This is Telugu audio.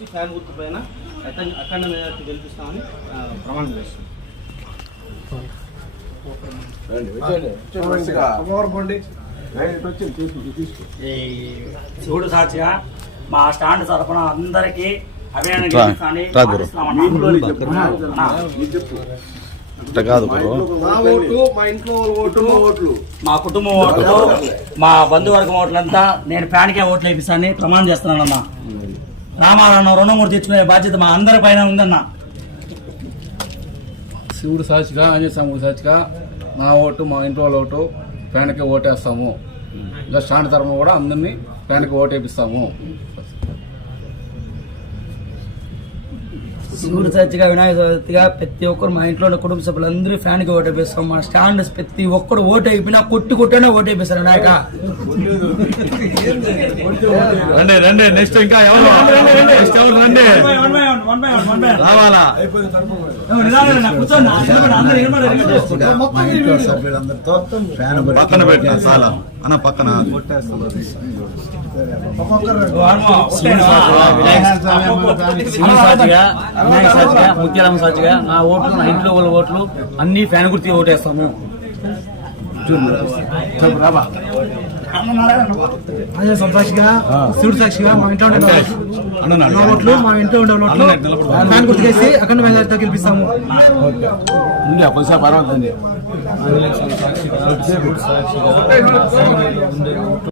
ఇచ్చి ఫ్యాన్ గుర్తు పైన అఖండ మెజార్టీ గెలిపిస్తామని ప్రమాణం ఈ శివుడు సాక్షిగా మా స్టాండ్ తరఫున అందరికీ కాదు మా ఓటు మా ఇంట్లో వాళ్ళ ఓటు. మా ఓట్లు. మా కుటుంబం ఓట్లు మా బంధువర్గం ఓట్లంతా నేను ఫ్యాన్కే ఓట్లు వేపిస్తానని ప్రమాణం చేస్తున్నానన్నా. రామారావు రుణం కూడా తెచ్చుకునే బాధ్యత మా అందరి పైన ఉందన్నా. శివుడు సాక్షిగా ఆంజనేయ స్వామి సాక్షిగా నా ఓటు మా ఇంట్లో వాళ్ళ ఓటు ఫ్యాన్కి ఓటేస్తాము. ఇంకా స్టాండ్ తరము కూడా అందరినీ ఫ్యాన్కి ఓటేపిస్తాము. శివుడు చర్చిగా వినాయక చవితిగా ప్రతి ఒక్కరు మా ఇంట్లో ఉన్న కుటుంబ సభ్యులందరూ ఫ్యాన్కి ఓటేపిస్తాం మా స్టాండ్ ప్రతి ఒక్కరు ఓటు అయిపోయినా కొట్టి కొట్టినా ఓటేపిస్తారు వినాయక రండి రండి నెక్స్ట్ ఇంకా ఎవరు? నెక్స్ట్ ఎవరు? రండి. రావాలా? మా ఇంట్లో సభ్యులందరితో ఫ్యాన్ పక్కన పెట్టిన చాలా అన్న పక్కన శివుడు సాక్షిగా వినాయక సాక్షిగా ముత్యాలమ్మ సాక్షిగా నా ఓట్లు నా ఇంట్లో వాళ్ళ ఓట్లు అన్ని ఫ్యాన్ గుర్తి ఓటేస్తాము అదే సాక్షిగా శివుడు సాక్షిగా మా ఇంట్లో ఉండే అన్న నా ఓట్లు మా ఇంట్లో ఉండే వాళ్ళ ఓట్లు ఫ్యాన్ గుర్తుకేసి అక్కడ మెజార్టీతో గెలిపిస్తాము కొంచెం పర్వాలేదు ఉండే ఓట్లు